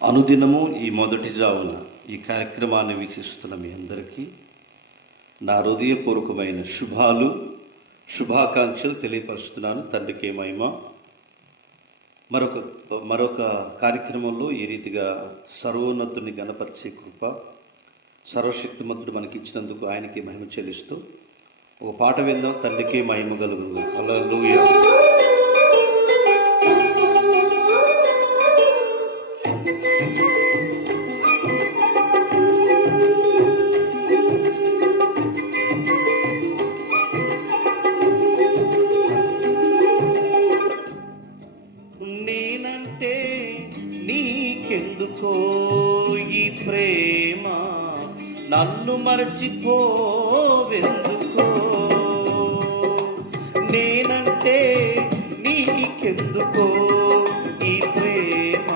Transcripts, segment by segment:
అనుదినము ఈ మొదటి జామున ఈ కార్యక్రమాన్ని వీక్షిస్తున్న మీ అందరికీ నా హృదయపూర్వకమైన శుభాకాంక్షలు తెలియపరుస్తున్నాను. తండ్రికి మహిమ. మరొక కార్యక్రమంలో ఈ రీతిగా సర్వోన్నతుని గణపరిచే కృప సర్వశక్తిమంతుడు మనకి ఇచ్చినందుకు ఆయనకి మహిమ చెల్లిస్తూ ఒక పాట విందాం. తండ్రికి మహిమ కలుగును. హల్లెలూయా. నేనంటే నీకెందుకో ఈ ప్రేమ, నన్ను మరచిపోవెందుకో. నేనంటే నీకెందుకో ఈ ప్రేమ,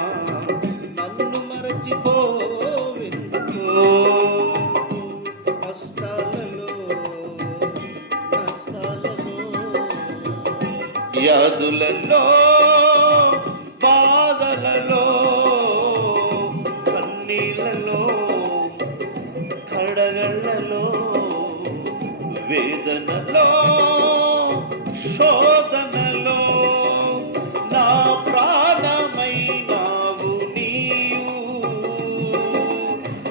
నన్ను మరచిపోవెందుకో. కష్టాలలో యాదులలో బాధలలో కన్నీళ్ళలో కడగళ్ళలో వేదనలో శోధనలో నా ప్రాణమైనావు నీవు.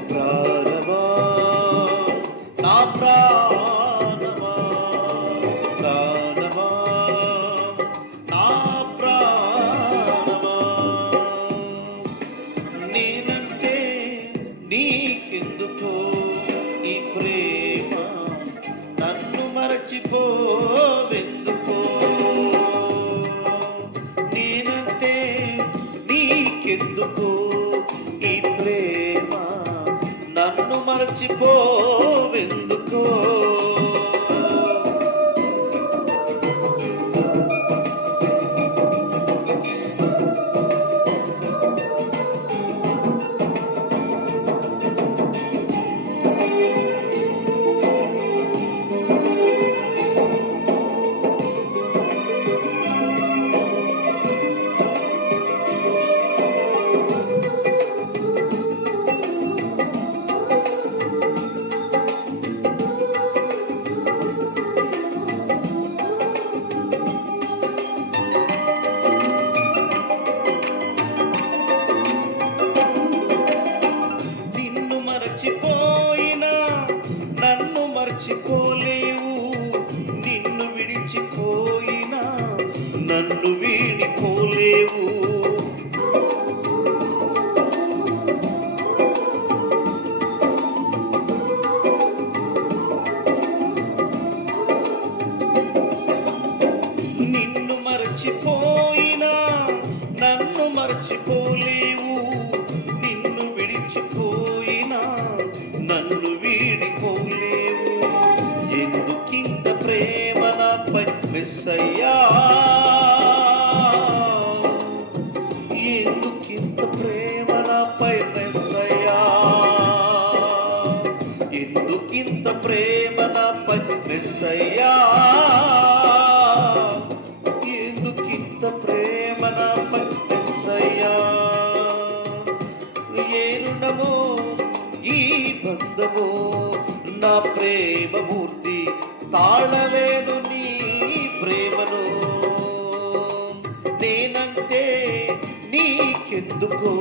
ప్రాణమా నా ప్రాణమా, ప్రాణమా నా ప్రాణమా. నేనంటే నీకెందుకో ఈ ప్రేమ, నన్ను మరచిపోవెందుకో. నేనంటే నీకెందుకో ఈ ప్రేమ, నన్ను మరచిపోవెందుకో. మర్చిపోయినా నన్ను మర్చిపోలేవు, నిన్ను విడిచిపోయినా నన్ను వీడిపోలేవు. నిన్ను మర్చిపోయినా నన్ను మర్చిపోలేవు, నిన్ను విడిచిపోయినా నన్ను వీడిపోలేవు. ఎందుకింత ప్రేమ నాపై మెస్సయ్యా, ఎందుకింత ప్రేమ నాపై మెస్సయ్యా, ఎందుకింత ప్రేమ నాపై మెస్సయ్యా, ఎందుకింత ప్రేమ నాపై మెస్సయ్యా. ఏ రుణమో ఈ బంధమో నా ప్రేమమూర్తి, తాళలేను నీ ప్రేమను. నేనంటే నీకెందుకో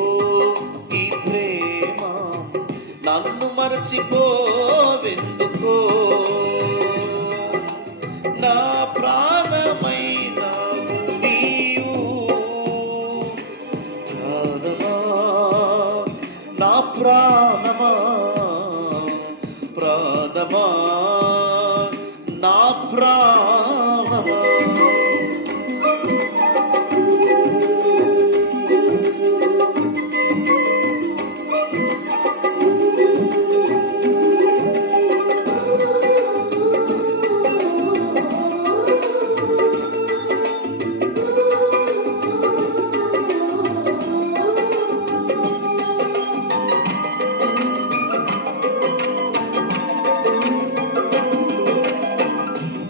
ఈ ప్రేమ, నన్ను మరచిపోవెందుకో. నా ప్రాణమైనావు నీవు, ప్రాణమా నా ప్రాణమా, ప్రాణమా నా ప్రాణమా.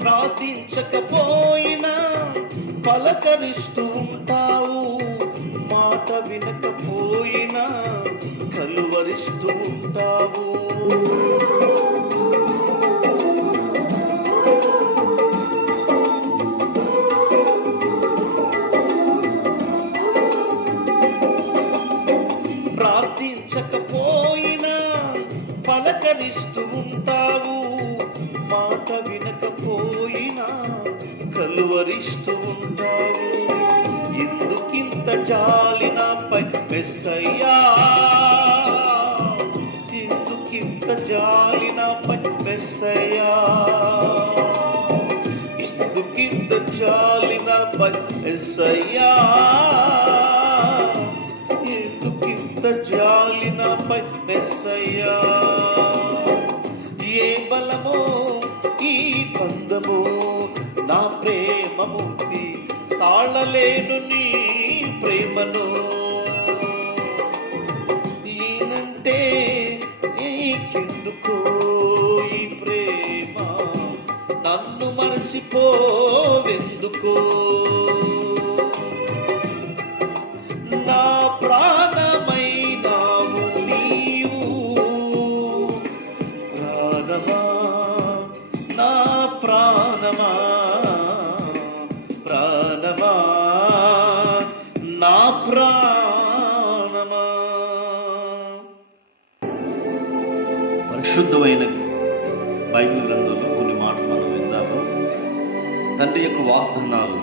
ప్రార్థించకపోయినా పలకరిస్తూ ఉంటావు, మాట వినకపోయినా మాట వినకపోయినా కలువరిస్తూ ఉంటావు. ఎందుకింత జాలి నాపై మెస్సయ్యా, ఎందుకింత జాలి నాపై మెస్సయ్యా, ఎందుకింత జాలి నాపై మెస్సయ్యా, ఎందుకింత జాలి నాపై మెస్సయ్యా. ఏ బలమో ఈ బంధము, నా ప్రేమ ముక్తి తాళలేను నీ ప్రేమను. నేనంటే నీకెందుకో ఈ ప్రేమ, నన్ను మరచిపోవెందుకో. నా ప్రాణమైనావు నీవు, ప్రాణమా నా ప్రాణమా, ప్రాణమా నా ప్రాణమా. పరిశుద్ధమైన బైబిల్ గ్రంథంలో కొన్ని మాటలు మనం విందాము. తండ్రి యొక్క వాగ్దానాలు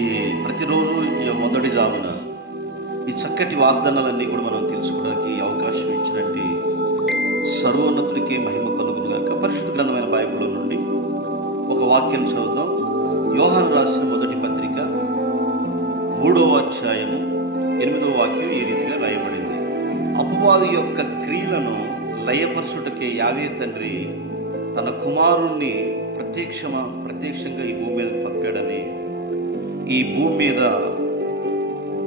ఈ ప్రతిరోజు ఈ మొదటి జామున ఈ చక్కటి వాగ్దానాలన్నీ కూడా మనం తెలుసుకోవడానికి అవకాశం ఇచ్చినట్టు సర్వోన్నతుడికి మహిమ కలుగును గాక. పరిశుద్ధ గ్రంథమైన బైబిల్లో నుండి ఒక వాక్యం చదువుదాం. యోహాను రాసిన మొదటి పత్రిక 3వ అధ్యాయము 8వ వాక్యం ఈ రీతిగా రాయబడింది. అపవాది యొక్క క్రియలను లయపరచుటకే యావే తండ్రి తన కుమారుణ్ణి ప్రత్యక్షంగా ఈ భూమి మీద పంపాడని, ఈ భూమి మీద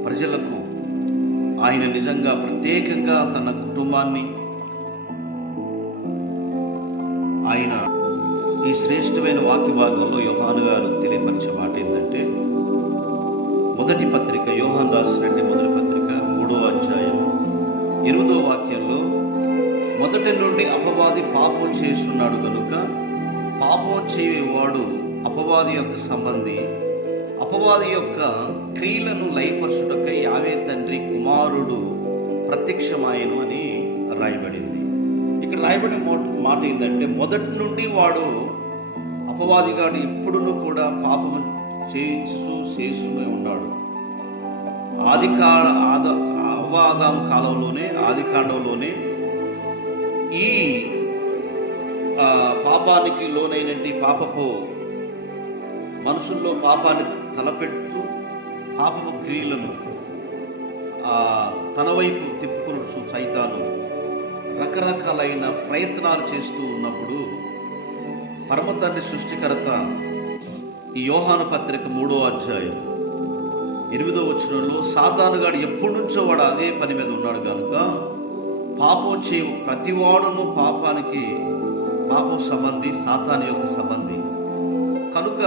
ప్రజలకు ఆయన నిజంగా ప్రత్యేకంగా తన కుటుంబాన్ని ఆయన ఈ శ్రేష్టమైన వాక్య భాగంలో యోహాను గారు తెలియపరిచే మాట ఏంటంటే, మొదటి పత్రిక యోహాను రాసినట్టు మొదటి పత్రిక 3వ అధ్యాయం 8వ వాక్యంలో, మొదటి నుండి అపవాది పాపం చేస్తున్నాడు కనుక పాపం చేయవాడు అపవాది యొక్క సంబంధి, అపవాది యొక్క క్రియలను లయపరచుటకై యావే తండ్రి కుమారుడు ప్రత్యక్షమాయను అని రాయబడింది. ఇక్కడ రాయబడిన మాట ఏంటంటే, మొదటి నుండి వాడు అపవాదిగాడు ఎప్పుడునూ కూడా పాపము చేస్తూనే ఉన్నాడు. ఆదాము కాలంలోనే, ఆది కాండంలోనే ఈ పాపానికి లోనైనటువంటి పాపపు మనుషుల్లో పాపాన్ని తలపెడుతూ పాపపు క్రియలను తన వైపు తిప్పుకున్న సైతాను రకరకాలైన ప్రయత్నాలు చేస్తూ ఉన్నప్పుడు పరమ తండ్రి సృష్టికర్త ఈ యోహాను పత్రిక 3వ అధ్యాయం 8వ వచనంలో, సాతానుగాడు ఎప్పటి నుంచో వాడు అదే పని మీద ఉన్నాడు కనుక పాపం చేయు ప్రతివాడును పాపం సంబంధి, సాతాను యొక్క సంబంధి కనుక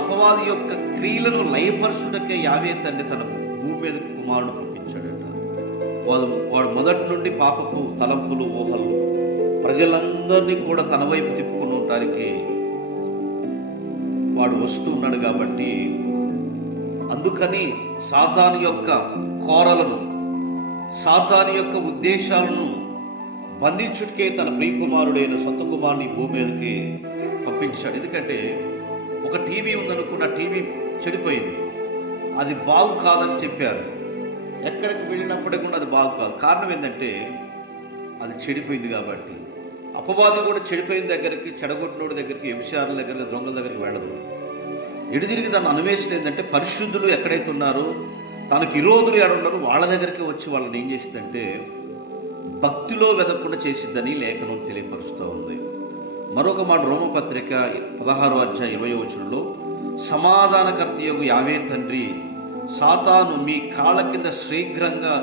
అపవాది యొక్క క్రియలను లయపరచుటకే యావే తండ్రి తన భూమి మీద కుమారుడు పంపించాడట. వాడు మొదటి నుండి పాపపు తలంపులు, ఊహలు ప్రజలందరినీ కూడా తన వైపు తిప్పుకుని ఉండడానికి వాడు వస్తూ ఉన్నాడు. కాబట్టి అందుకని సాతాను యొక్క కోరలను, సాతాను యొక్క ఉద్దేశాలను బంధించుటకే తన ప్రియకుమారుడైన సొంత కుమారుని భూమి మీదకి పంపించాడు. ఎందుకంటే ఒక టీవీ ఉందనుకున్న టీవీ చెడిపోయింది, అది బాగు కాదని చెప్పారు. ఎక్కడికి వెళ్ళినప్పటికీ కూడా అది బాగు కాదు. కారణం ఏంటంటే అది చెడిపోయింది. కాబట్టి అపవాది కూడా చెడిపోయిన దగ్గరికి, చెడగొట్టినోడి దగ్గరికి, వ్యభిచారుల దగ్గరికి, దొంగల దగ్గరికి వెళ్ళదు. ఎడిదిరిగి దాన్ని అన్వేషణ ఏంటంటే, పరిశుద్ధులు ఎక్కడైతే ఉన్నారో, తనకు విరోధులు ఎక్కడున్నారో వాళ్ళ దగ్గరికి వచ్చి వాళ్ళని ఏం చేసిందంటే భక్తిలో వెదకుండా చేసిద్దని లేఖనం తెలియపరుస్తూ ఉంది. మరొక మాట రోమపత్రిక 16వ అధ్యాయం 20వ వచనంలో, సమాధానకర్త యొక్క యావే తండ్రి సాతాను మీ కాళ్ళ కింద శీఘ్రంగా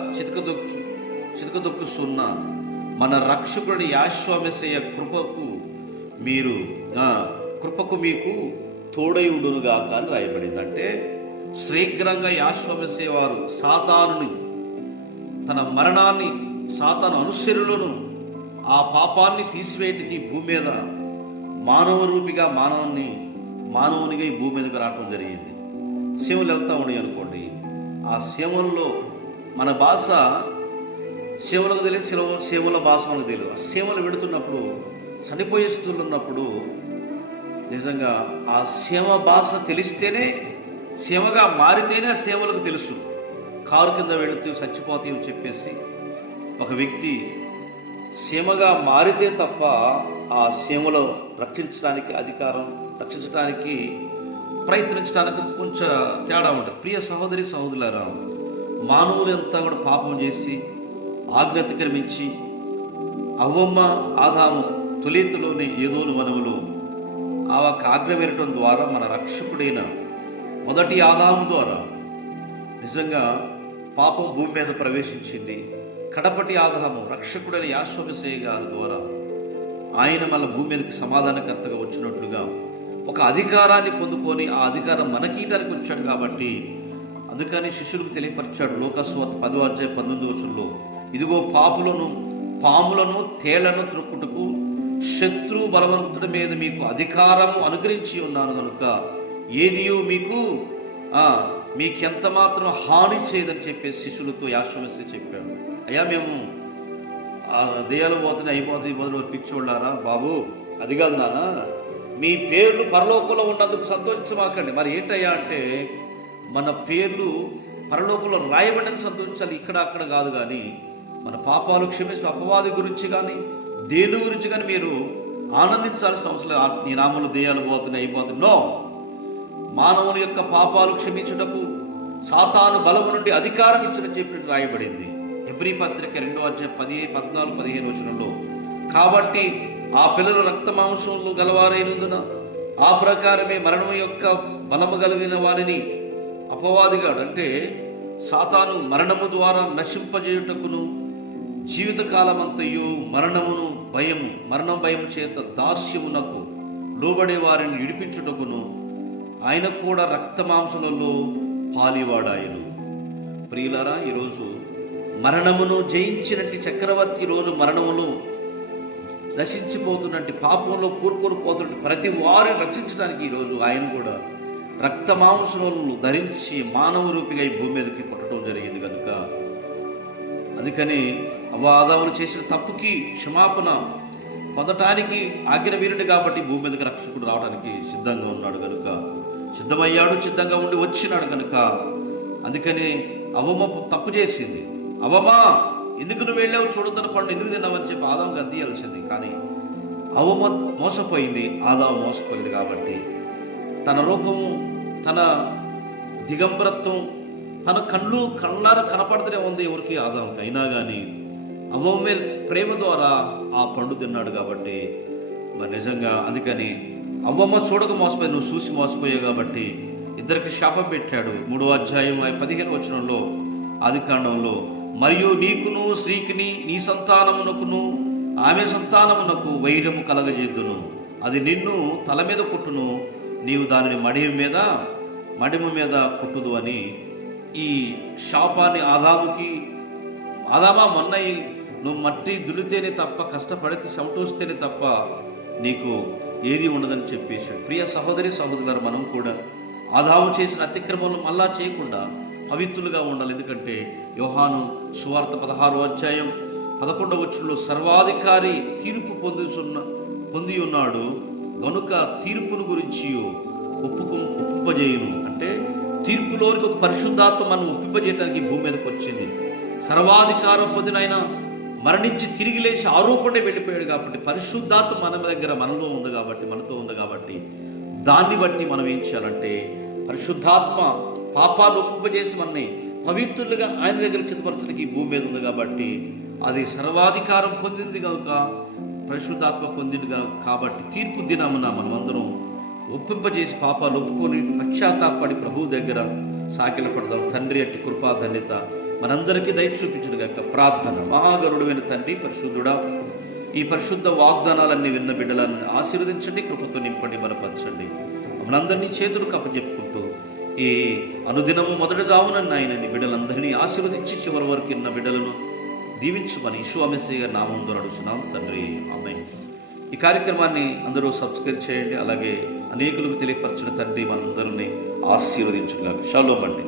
చితకదొక్కుస్తున్న మన రక్షకుడి యాశ్వమెస్సయ కృపకు మీకు తోడై ఉండునుగాక అని రాయబడింది. అంటే శీఘ్రంగా యాశ్వమెస్సయ వారు సాతానుని, తన మరణాన్ని, సాతాను అనుసరులను, ఆ పాపాన్ని తీసివేయటికి భూమి మీద మానవ రూపిగా మానవునిగా ఈ భూమి మీదకి రావటం జరిగింది. సీమలు వెళ్తూ ఉన్నాయి అనుకోండి, ఆ సీమల్లో మన భాష సీమలకు తెలియదు, సీమల భాష మనకు తెలియదు. ఆ సీమలు పెడుతున్నప్పుడు చనిపోయే స్థితిలో ఉన్నప్పుడు నిజంగా ఆ సేవ భాష తెలిస్తేనే, సేవగా మారితేనే ఆ సేవలకు తెలుసు. కారు కింద వెళుతూ చచ్చిపోతాయని చెప్పేసి ఒక వ్యక్తి సేవగా మారితే తప్ప ఆ సేవలో రక్షించడానికి ప్రయత్నించడానికి కొంచెం తేడా ఉంటుంది. ప్రియ సహోదరి సహోదరులారా, మానవులు అంతా కూడా పాపం చేసి ఆజ్ఞ అతిక్రమించి అవ్వమ్మ ఆదాము తొలితలోని ఏదోను వనములో ఆ ఒక ఆజ్ఞ వినటం ద్వారా మన రక్షకుడైన మొదటి ఆదాము ద్వారా నిజంగా పాపం భూమి మీద ప్రవేశించింది. కడపటి ఆదాము రక్షకుడైన యేసు గారి ద్వారా ఆయన మన భూమి మీదకి సమాధానకర్తగా వచ్చినట్లుగా ఒక అధికారాన్ని పొందుకొని ఆ అధికారం మనకీయడానికి వచ్చాడు. కాబట్టి అందుకని శిష్యులకు తెలియపరిచాడు లోకాసువార్త 10:19 ఇదిగో పాములను తేళ్లను త్రొక్కుటకు శత్రు బలవంతుడి మీద మీకు అధికారము అనుగ్రహించి ఉన్నాను కనుక ఏదియో మీకెంత మాత్రం హాని చేయదని చెప్పేసి శిష్యులతో యేసు చెప్పాడు. అయ్యా, మేము దెయ్యాలు పోతున్నాయి అయిపోతుంది పిచ్చోళ్ళారా బాబు, అది కాదు నాన్న, మీ పేర్లు పరలోకంలో ఉన్నందుకు సంతోషించమాకండి. మరి ఏంటయ్యా అంటే, మన పేర్లు పరలోకంలో రాయబడిన సంతోషించాలి, ఇక్కడ అక్కడ కాదు. కానీ మన పాపాలు క్షమించిన అపవాది గురించి కానీ దేని గురించి కానీ మీరు ఆనందించాల్సిన అవసరం లేదు. నీ నామంలో దెయ్యాలు పోతున్నాయి అయిపోతుంది. నో, మానవుని యొక్క పాపాలు క్షమించుటకు సాతాను బలము నుండి అధికారం ఇచ్చిన చెప్పి రాయబడింది హెబ్రీ పత్రిక 2:14-15 కాబట్టి ఆ పిల్లలు రక్త మాంసములు గలవారైనందున ఆ ప్రకారమే మరణం యొక్క బలము కలిగిన వారిని అపవాదిగాడు అంటే సాతాను మరణము ద్వారా నశింపజేయుటకును జీవితకాలమంతయు మరణం భయము చేత దాస్యమునకు లోబడే వారిని విడిపించుటకును ఆయన కూడా రక్త మాంసములలో పాలివాడాయను. ప్రియులారా, ఈరోజు మరణమును జయించినట్టు చక్రవర్తి ఈరోజు మరణమును నశించిపోతున్నట్టు పాపంలో కూరుకోరుపోతున్నట్టు ప్రతి వారిని రక్షించడానికి ఈరోజు ఆయన కూడా రక్త మాంసములను ధరించి మానవ రూపిగా ఈ భూమి మీదకి పుట్టడం జరిగింది కనుక అందుకని ఆదాములు చేసిన తప్పుకి క్షమాపణ పొందటానికి ఆజ్ఞ వీరుని కాబట్టి భూమి మీదకి రక్షకుడు రావడానికి సిద్ధంగా ఉన్నాడు కనుక సిద్ధమయ్యాడు, సిద్ధంగా ఉండి వచ్చినాడు కనుక అందుకని అవ్వమ్మ తప్పు చేసింది. అవ్వమ్మా, ఎందుకు నువ్వు వెళ్ళావు, చూడొద్దని పండు ఎందుకు తిన్నావని చెప్పి ఆదాము గద్దియాల్సింది. కానీ అవ్వమ్మ మోసపోయింది, ఆదాము మోసపోయింది. కాబట్టి తన రూపము, తన దిగంబరత్వం, తన కళ్ళారా కనపడుతూనే ఉంది ఎవరికి, ఆదాముకి. అయినా కానీ అవ్వమ్మ మీద ప్రేమ ద్వారా ఆ పండు తిన్నాడు. కాబట్టి మరి నిజంగా అందుకని అవ్వమ్మ చూడక మోసపోయి, నువ్వు చూసి మోసపోయావు కాబట్టి ఇద్దరికి శాపం పెట్టాడు. 3:15 ఆదికాండంలో మరియు నీకును స్త్రీకిని నీ సంతానమునకును ఆమె సంతానమునకు వైరము కలగజేద్దును, అది నిన్ను తల మీద కొట్టును, నీవు దానిని మడిమ మీద కొట్టుదు అని ఈ శాపాన్ని ఆదామా మొన్నయి నువ్వు మట్టి దులితేనే తప్ప, కష్టపడితే చెమటూస్తేనే తప్ప నీకు ఏది ఉండదని చెప్పేశాడు. ప్రియ సహోదరి సహోదరులారా, మనం కూడా ఆదాము చేసిన అతిక్రమం మళ్ళా చేయకుండా పవిత్రులుగా ఉండాలి. ఎందుకంటే యోహాను సువార్త 16:11 సర్వాధికారి తీర్పు పొంది ఉన్నాడు గనుక తీర్పును గురించి ఒప్పింపజేయును. అంటే తీర్పులోనికి ఒక పరిశుద్ధాత్మ మనం ఒప్పింపజేయడానికి భూమి మీదకి వచ్చింది. సర్వాధికారం పొందిన ఆయన మరణించి తిరిగి లేచి ఆరోపణే వెళ్ళిపోయాడు. కాబట్టి పరిశుద్ధాత్మ మనతో ఉంది కాబట్టి దాన్ని బట్టి మనం ఏం చేయాలంటే పరిశుద్ధాత్మ పాపాలు ఒప్పింపజేసి మనని పవిత్రులుగా ఆయన దగ్గర చిత్తపరచడానికి ఈ భూమి మీద ఉంది. కాబట్టి అది సర్వాధికారం పొందింది కనుక పరిశుద్ధాత్మ పొందింది కాబట్టి తీర్పు దినమున మనమందరం ఒప్పింపజేసి పాపాలు ఒప్పుకొని పశ్చాత్తాపడి ప్రభువు దగ్గర సాకిల పడదాం. తండ్రి అట్టి కృపాధన్యత మనందరికీ దయ చూపించడు గాక. ప్రార్థన. మహాగరుడైన తండ్రి, పరిశుద్ధుడా, ఈ పరిశుద్ధ వాగ్దానాలన్నీ విన్న బిడ్డలను ఆశీర్వదించండి, కృపతో నింపండి, బలపరచండి. మనందరినీ చేతులకు అప్పచెప్పుకుంటూ ఈ అనుదినము మొదటి జామునన్న ఆయన బిడ్డలందరినీ ఆశీర్వదించి చివరి వరకు ఉన్న బిడ్డలను దీవించమని యేసు మెస్సీయ నామం ద్వారా అడుగుతున్నాం తండ్రి, ఆమేన్. ఈ కార్యక్రమాన్ని అందరూ సబ్స్క్రైబ్ చేయండి. అలాగే అనేకులకు తెలియపరచిన తండ్రి మనందరినీ ఆశీర్వదించుగాక. షాలోమ్ అండి.